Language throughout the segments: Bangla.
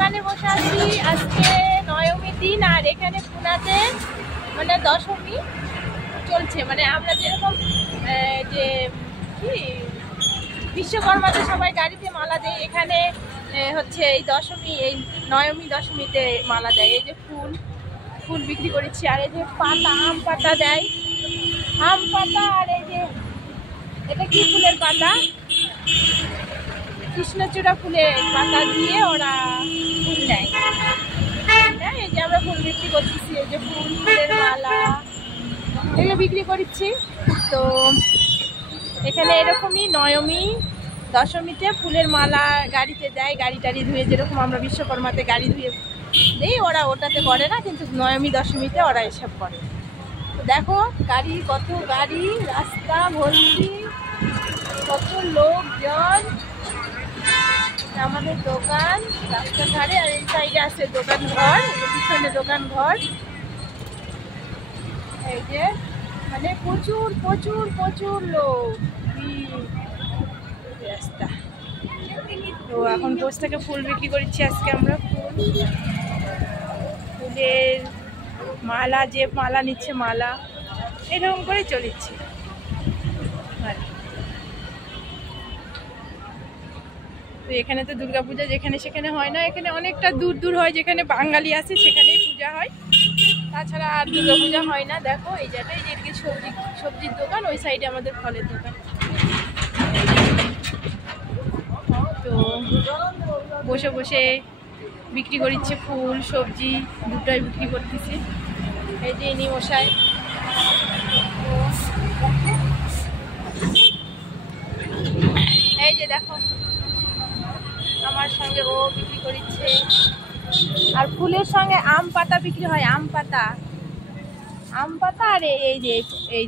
দোকানে বসে আছি। আজকে নবমীর দিন, আর এখানে পুনাতে মানে দশমী চলছে। মানে আমরা যেরকম যে কি বিশ্বকর্মাতে সবাই গাড়িতে মালা দেয়, এখানে হচ্ছে এই দশমী, এই নবমী দশমীতে মালা দেয়। এই যে ফুল ফুল বিক্রি করেছি, আর এই যে পাতা, আম পাতা দেয়, আম পাতা। আর এই যে এটা কি ফুলের পাতা, কৃষ্ণচূড়া ফুলের পাতা দিয়ে ওরা ফুল নেয়। এই যে আমরা ফুল বিক্রি করতেছি, এই যে ফুল, ফুলের মালা এগুলো বিক্রি করছি। তো এখানে এরকমই নবমী দশমীতে ফুলের মালা গাড়িতে দেয়, গাড়ি টাড়ি ধুয়ে, যেরকম আমরা বিশ্বকর্মাতে গাড়ি ধুয়ে দেই, ওরা ওটাতে করে না, কিন্তু নবমী দশমীতে ওরা এসব করে। তো দেখো গাড়ি, কত গাড়ি, রাস্তা ভর্তি, কত লোকজন। আমাদের দোকান রাস্তার ধারে, আর এই সাইডে আছে দোকান ঘর, পিছনে দোকান ঘর। এই যে মানে প্রচুর প্রচুর প্রচুর লোক, রাস্তা। তো এখন বসে থেকে ফুল বিক্রি করছি আজকে আমরা। ফুলের মালা, যে মালা নিচ্ছে মালা, এরকম করে চলেছি। তো এখানে তো দুর্গাপূজা যেখানে সেখানে হয় না, এখানে অনেকটা দূর দূর হয়, যেখানে বাঙালি আছে সেখানেই পূজা হয়, তাছাড়া আর দুর্গাপূজা হয় না। দেখো এই জায়গায়, যেদিকে সবজির দোকান, ওই সাইডে আমাদের ফলের দোকান। তো বসে বসে বিক্রি করছে ফুল সবজি, দুটোই বিক্রি করতেছি। এই যে ইনি মশাই, এই যে দেখো আমার সঙ্গে ও বিক্রি করছে। আর ফুলের সঙ্গে আম পাতা বিক্রি হয়, আম পাতা, আম পাতা। আর এই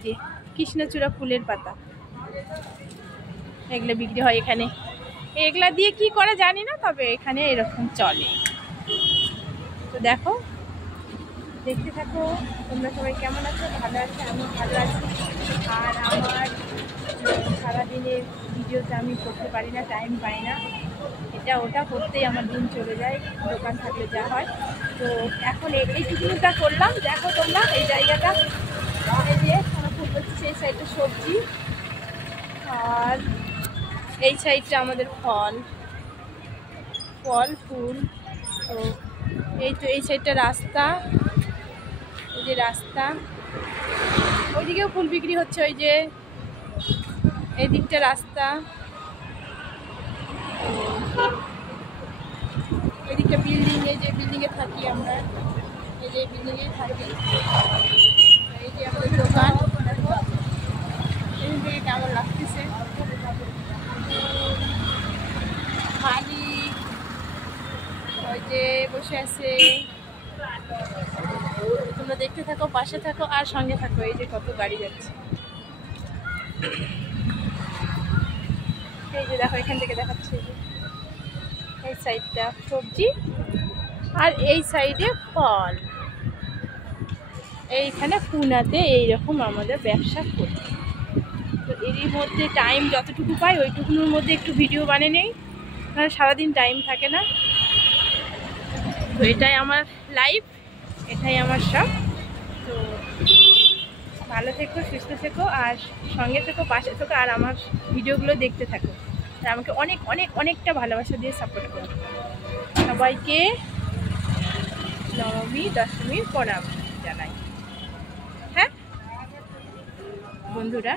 যে কৃষ্ণচূড়া ফুলের পাতা, এগুলো বিক্রি হয় এখানে। এগুলা দিয়ে কি করে জানি না, তবে এখানে এরকম চলে। তো দেখো, দেখতে থাকো। তোমরা সবাই কেমন আছো? ভালো আছো? আমি ভালো আছি। আর আমার সারাদিনের ভিডিওতে আমি করতে পারি না, টাইম পাই না, এটা ওটা করতেই আমার দিন চলে যায়, দোকান থাকলে যা হয়। তো এখন এইটুকুটা করলাম। দেখো তোমরা এই জায়গাটা, এই যে ফুল করছি, সেই সাইডটা সবজি, আর এই সাইডটা আমাদের ফল ফুল। তো এই তো এই সাইডটা রাস্তা, এই যে রাস্তা, ওইদিকেও ফুল বিক্রি হচ্ছে, ওই যে এই দিকটা রাস্তা, এদিকটা বিল্ডিং, এই যে বিল্ডিংয়ে থাকি আমরা, এই যে বিল্ডিংয়ে থাকি। এই যে আমাদের দোকান, দেখো এই দিকে কেমন লাগতেছে, খালি ওই যে বসে আছে। তোমরা দেখতে থাকো, পাশে থাকো আর সঙ্গে থাকো। এই যে কত গাড়ি যাচ্ছে, এই যে দেখো এখান থেকে দেখাচ্ছে। এই সাইডটা সবজি, আর এই সাইডে ফল। এইখানে পুনাতে এইরকম আমাদের ব্যবসা করি। তো এরই মধ্যে টাইম যতটুকু পাই, ওইটুকুর মধ্যে একটু ভিডিও বানিয়ে নেই, কারণ সারাদিন টাইম থাকে না। তো এটাই আমার লাইফ, এটাই আমার সব। তো ভালো থেকো, সুস্থ থেকো, আর সঙ্গে থেকো, পাশে থেকো, আর আমার ভিডিওগুলো দেখতে থাকো। আর আমাকে অনেক অনেক অনেকটা ভালোবাসা দিয়ে সাপোর্ট করো। সবাইকে নবমী দশমীর প্রণাম জানাই। হ্যাঁ বন্ধুরা।